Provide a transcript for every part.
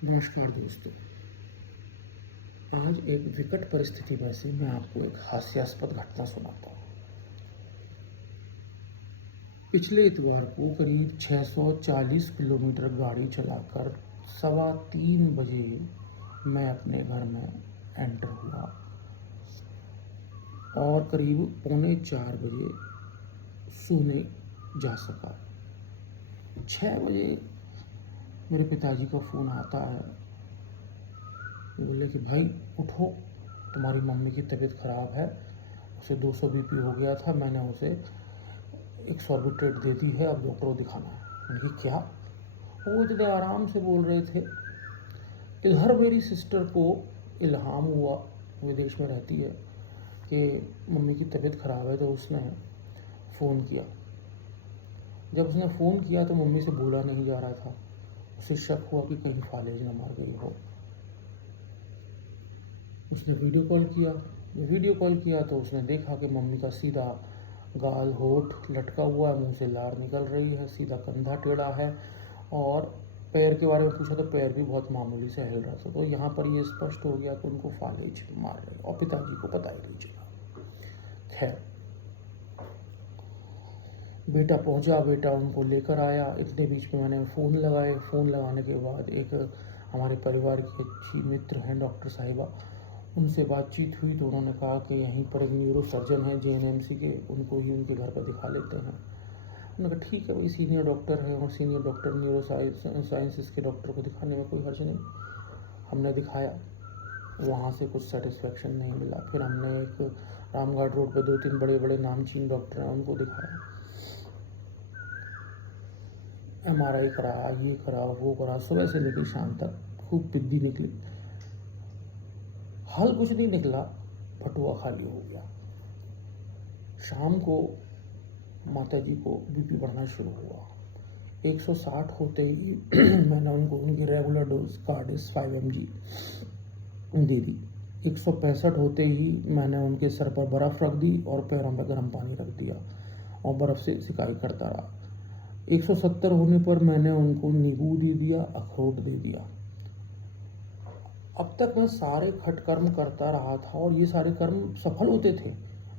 नमस्कार दोस्तों। आज एक विकट परिस्थिति में से मैं आपको एक हास्यास्पद घटना सुनाता हूँ। पिछले इतवार को करीब 640 किलोमीटर गाड़ी चलाकर 3:15 बजे मैं अपने घर में एंटर हुआ और करीब 3:45 बजे सोने जा सका। 6 बजे मेरे पिताजी का फ़ोन आता है। बोले कि भाई उठो, तुम्हारी मम्मी की तबीयत ख़राब है, उसे 200 बीपी हो गया था, मैंने उसे एक सॉर्बिट्रेट दे दी है, अब डॉक्टर को दिखाना है। मैंने कहा क्या? वो इतने आराम से बोल रहे थे। इधर मेरी सिस्टर को इल्हाम हुआ, विदेश में रहती है, कि मम्मी की तबीयत ख़राब है, तो उसने फ़ोन किया। जब उसने फ़ोन किया तो मम्मी से बोला नहीं जा रहा था। उसे शक हुआ कि कहीं फालेज न मार गई हो। उसने वीडियो कॉल किया तो उसने देखा कि मम्मी का सीधा गाल होठ लटका हुआ है, मुंह से लार निकल रही है, सीधा कंधा टेढ़ा है, और पैर के बारे में पूछा तो पैर भी बहुत मामूली से हिल रहा था। तो यहाँ पर ये स्पष्ट हो गया कि उनको फालेज मार रही, और पिताजी को पता ही नहीं चला। खैर, बेटा पहुँचा, बेटा उनको लेकर आया। इतने बीच में मैंने फ़ोन लगाए। फ़ोन लगाने के बाद एक हमारे परिवार की अच्छी मित्र हैं डॉक्टर साहिबा, उनसे बातचीत हुई तो उन्होंने कहा कि यहीं पर एक न्यूरो सर्जन है JNMC के, उनको ही उनके घर पर दिखा लेते हैं। उन्होंने कहा ठीक है भाई, सीनियर डॉक्टर है और सीनियर डॉक्टर न्यूरो साइंसेस के डॉक्टर को दिखाने में कोई हर्ज नहीं। हमने दिखाया, वहाँ से कुछ सेटिस्फेक्शन नहीं मिला। फिर हमने एक रामघाट रोड पर 2-3 बड़े बड़े नामचीन डॉक्टर हैं, उनको दिखाया। MRI करा, ये करा, वो करा, सुबह से लेकर शाम तक खूब पिद्दी निकली। हल कुछ नहीं निकला, भटुआ खाली हो गया। शाम को माताजी को बीपी बढ़ना शुरू हुआ। 160 होते ही मैंने उनको उनकी रेगुलर डोज कार्डिस 5 mg दे दी। 165 होते ही मैंने उनके सर पर बर्फ़ रख दी और पैरों में गर्म पानी रख दिया और बर्फ़ से सिकाई करता रहा। 170 होने पर मैंने उनको नींबू दे दिया, अखरोट दे दिया। अब तक मैं सारे खटकर्म करता रहा था और ये सारे कर्म सफल होते थे।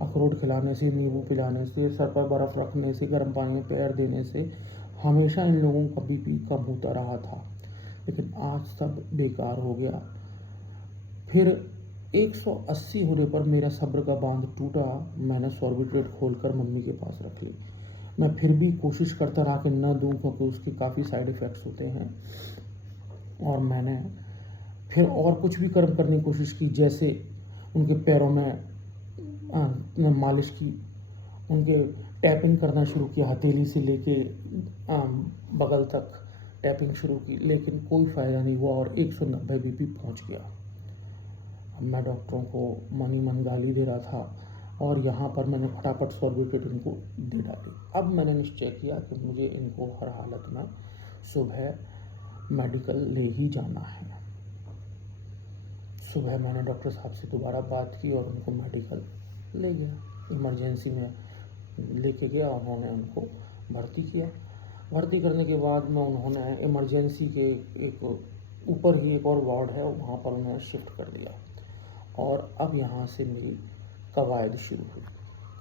अखरोट खिलाने से, नींबू पिलाने से, सर पर बर्फ़ रखने से, गर्म पानी में पैर देने से हमेशा इन लोगों का बीपी कम होता रहा था। लेकिन आज सब बेकार हो गया। फिर 180 होने पर मेरा सब्र का बांध टूटा। मैंने सॉर्बिट्रेट खोलकर मम्मी के पास रख ली। मैं फिर भी कोशिश करता रहा कि न दूं, क्योंकि उसके काफ़ी साइड इफ़ेक्ट्स होते हैं। और मैंने फिर और कुछ भी कर्म करने की कोशिश की, जैसे उनके पैरों में मालिश की, उनके टैपिंग करना शुरू किया, हथेली से लेके बगल तक टैपिंग शुरू की, लेकिन कोई फ़ायदा नहीं हुआ और 190 बीपी पहुंच गया। अब मैं डॉक्टरों को मनी मन गाली दे रहा था और यहाँ पर मैंने फटाफट सॉर्बिट्रेट इनको दे डाली। अब मैंने निश्चय किया कि मुझे इनको हर हालत में सुबह मेडिकल ले ही जाना है। सुबह मैंने डॉक्टर साहब से दोबारा बात की और उनको मेडिकल ले गया। इमरजेंसी में लेके गया, उन्होंने उनको भर्ती किया। भर्ती करने के बाद में उन्होंने इमरजेंसी के एक ऊपर ही एक और वार्ड है, वहाँ पर उन्हें शिफ्ट कर दिया। और अब यहाँ से मेरी कवायद शुरू हुई।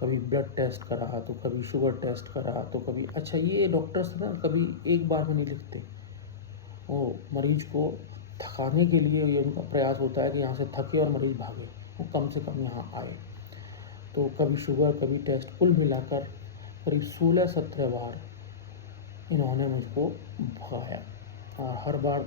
कभी ब्लड टेस्ट करा, तो कभी शुगर टेस्ट करा, तो कभी अच्छा, ये डॉक्टर्स ना कभी एक बार में नहीं लिखते। वो मरीज को थकाने के लिए ये उनका प्रयास होता है कि यहाँ से थके और मरीज़ भागे, वो कम से कम यहाँ आए। तो कभी शुगर, कभी टेस्ट, कुल मिलाकर करीब 16-17 बार इन्होंने मुझको भगाया। हर बार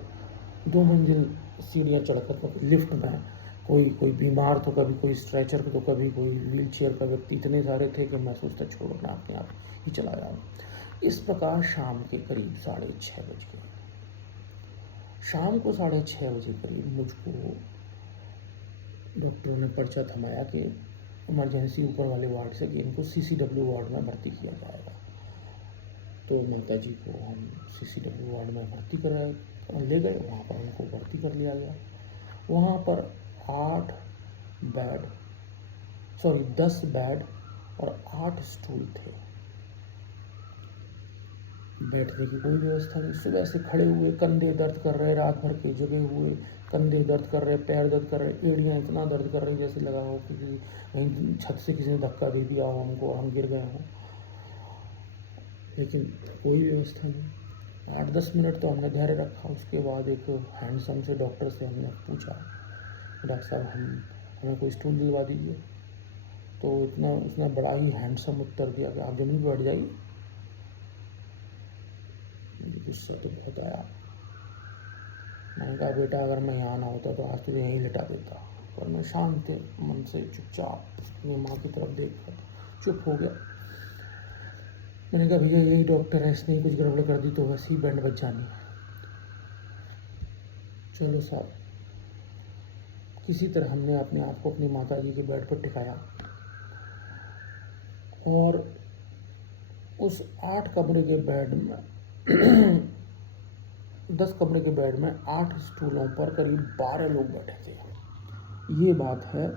2 मंजिल सीढ़ियाँ चढ़कर, कभी लिफ्ट में, कोई बीमार तो कभी कोई स्ट्रेचर, तो कभी कोई व्हील चेयर का व्यक्ति। इतने सारे थे कि मैं सोचता छोड़ो, मैं अपने आप ही चला जाऊँ। इस प्रकार शाम के करीब 6:30 बज गए। शाम को 6:30 बजे करीब मुझको डॉक्टरों ने पर्चा थमाया कि इमरजेंसी ऊपर वाले वार्ड से कि इनको CCW वार्ड में भर्ती किया जाएगा। तो माताजी को हम CCW वार्ड में भर्ती कराए ले गए। वहाँ पर उनको भर्ती कर लिया गया। वहाँ पर 10 बेड और 8 स्टूल थे। बैठने की कोई व्यवस्था नहीं। सुबह से खड़े हुए, कंधे दर्द कर रहे, रात भर के जगे हुए, कंधे दर्द कर रहे, पैर दर्द कर रहे, एड़ियाँ इतना दर्द कर रही जैसे लगा हो कि कहीं छत से किसी ने धक्का दे दिया हो हमको, हम गिर गए हों। लेकिन कोई व्यवस्था नहीं। 8-10 मिनट तो हमने धैर्य रखा। उसके बाद एक हैंडसम से डॉक्टर से हमने पूछा, डॉक्टर साहब हमें कोई स्टूल दिलवा दीजिए। तो इतना उसने बड़ा ही हैंडसम उत्तर दिया कि आप जमीन पर बैठ जाइए। गुस्सा तो बहुत आया। मैंने कहा बेटा अगर मैं यहाँ ना होता तो आज तुझे यहीं लिटा देता। पर मैं शांत मन से चुपचाप अपनी माँ की तरफ देख कर चुप हो गया। मैंने कहा भैया यही डॉक्टर है, इसने कुछ गड़बड़ कर दी तो वैसे ही बैंड बज जानी है। चलो साहब, किसी तरह हमने अपने आप को अपनी माता जी के बेड पर टिकाया और उस 8 कमरे के बेड में 10 कमरे के बेड में 8 स्टूलों पर करीब 12 लोग बैठे थे। ये बात है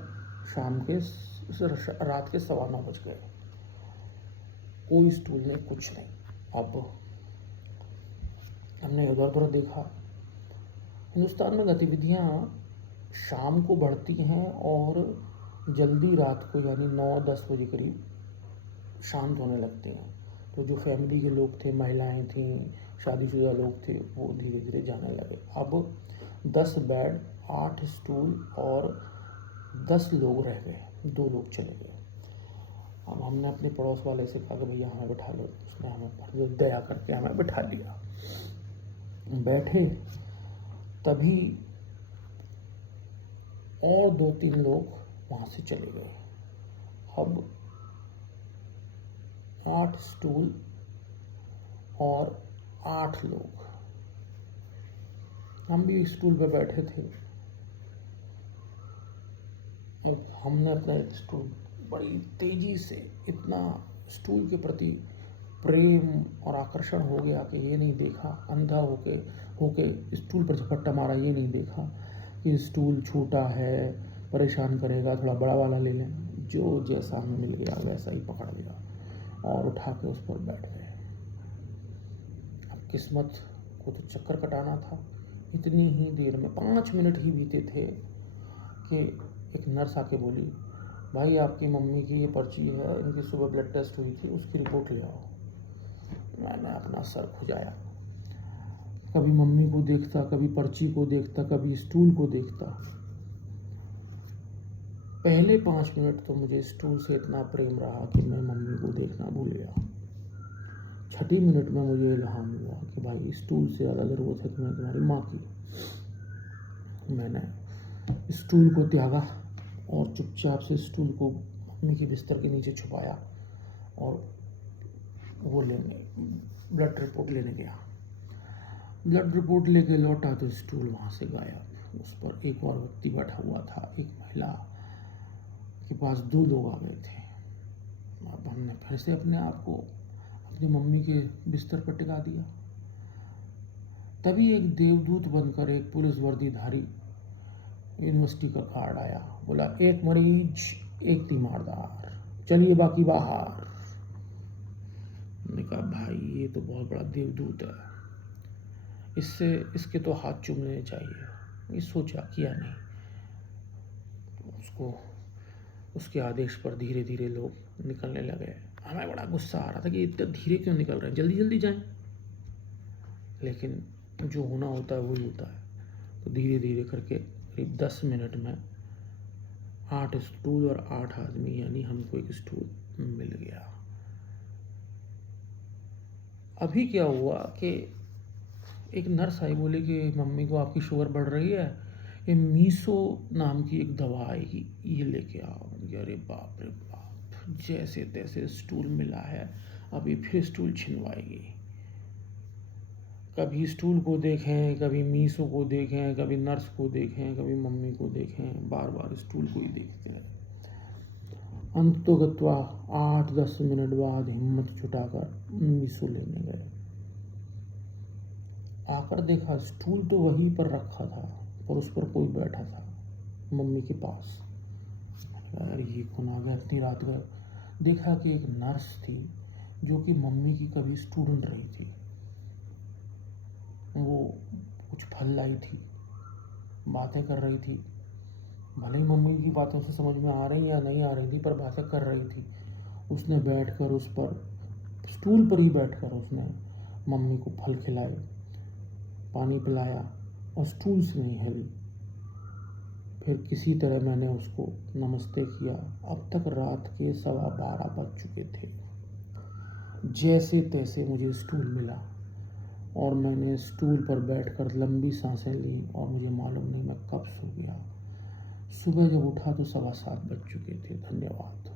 रात के 9:15 बज गए। कोई स्टूल नहीं, कुछ नहीं। अब हमने इधर उधर देखा। हिंदुस्तान में गतिविधियाँ शाम को बढ़ती हैं और जल्दी रात को यानी 9-10 बजे करीब शांत होने लगते हैं। तो जो फैमिली के लोग थे, महिलाएं थीं, शादीशुदा लोग थे, वो धीरे धीरे जाने लगे। अब 10 बेड, 8 स्टूल और 10 लोग रह गए, 2 लोग चले गए। अब हमने अपने पड़ोस वाले से कहा कि भैया हमें बैठा लो। उसने हमें दया करके हमें बैठा लिया। बैठे तभी और 2-3 लोग वहाँ से चले गए। अब 8 स्टूल और 8 लोग, हम भी स्टूल पर बैठे थे। अब हमने अपना एक स्टूल बड़ी तेजी से, इतना स्टूल के प्रति प्रेम और आकर्षण हो गया कि ये नहीं देखा, अंधा होके स्टूल पर झपट्टा मारा। ये नहीं देखा कि स्टूल छोटा है, परेशान करेगा, थोड़ा बड़ा वाला ले लें। जो जैसा हमें मिल गया वैसा ही पकड़ लिया और उठा के उस पर बैठ गए। अब किस्मत को तो चक्कर कटाना था। इतनी ही देर में 5 मिनट ही बीते थे कि एक नर्स आके बोली, भाई आपकी मम्मी की ये पर्ची है, इनकी सुबह ब्लड टेस्ट हुई थी, उसकी रिपोर्ट ले आओ। मैंने अपना सर खुजाया। कभी मम्मी को देखता, कभी पर्ची को देखता, कभी स्टूल को देखता। पहले 5 मिनट तो मुझे स्टूल से इतना प्रेम रहा कि मैं मम्मी को देखना भूल गया। 6 मिनट में मुझे इल्हाम हुआ कि भाई स्टूल से ज़्यादा ज़रूरत है तुम्हें तुम्हारी माँ की। मैंने स्टूल को त्यागा और चुपचाप से स्टूल को मम्मी के बिस्तर के नीचे छुपाया और वो ब्लड रिपोर्ट लेने गया। ब्लड रिपोर्ट लेके लौटा तो स्टूल वहाँ से गायब। उस पर एक और व्यक्ति बैठा हुआ था। एक महिला के पास 2 लोग आ गए थे। अब हमने फिर से अपने आप को अपनी मम्मी के बिस्तर पर टिका दिया। तभी एक देवदूत बनकर एक पुलिस वर्दीधारी यूनिवर्सिटी का गार्ड आया। बोला, 1 मरीज, 1 तीमारदार, चलिए बाकी बाहर। मैंने कहा भाई ये तो बहुत बड़ा देवदूत है, इसके तो हाथ चूम लेने चाहिए। ये सोचा, किया नहीं। उसके आदेश पर धीरे धीरे लोग निकलने लगे। हमें बड़ा गुस्सा आ रहा था कि इतना धीरे क्यों निकल रहे हैं, जल्दी जल्दी जाएं। लेकिन जो होना होता है वही होता है। तो धीरे धीरे करके करीब 10 मिनट में 8 स्टूल और 8 आदमी, यानी हमको एक स्टूल मिल गया। अभी क्या हुआ कि एक नर्स आई, बोली कि मम्मी को आपकी शुगर बढ़ रही है, ये मीसो नाम की एक दवा आएगी, ये लेके आओ। अरे बाप रे बाप, जैसे तैसे स्टूल मिला है, अभी फिर स्टूल छिनवाएगी। कभी स्टूल को देखें, कभी मीसो को देखें, कभी नर्स को देखें, कभी मम्मी को देखें, बार बार स्टूल को ही देखते हैं। अंततोगत्वा 8-10 मिनट बाद हिम्मत जुटाकर मीसो लेने गए। आकर देखा स्टूल तो वहीं पर रखा था, पर उस पर कोई बैठा था, मम्मी के पास। यार ये कौन आ गया इतनी रात गए। देखा कि एक नर्स थी जो कि मम्मी की कभी स्टूडेंट रही थी। वो कुछ फल लाई थी, बातें कर रही थी। भले ही मम्मी की बातों से समझ में आ रही या नहीं आ रही थी, पर बातें कर रही थी। उसने बैठकर उस पर स्टूल पर ही बैठकर उसने मम्मी को फल खिलाए, पानी पिलाया और स्टूल से नहीं हिली। फिर किसी तरह मैंने उसको नमस्ते किया। अब तक रात के 12:15 बज चुके थे। जैसे तैसे मुझे स्टूल मिला और मैंने स्टूल पर बैठकर लंबी सांसें ली और मुझे मालूम नहीं मैं कब सो गया। सुबह जब उठा तो 7:15 बज चुके थे। धन्यवाद।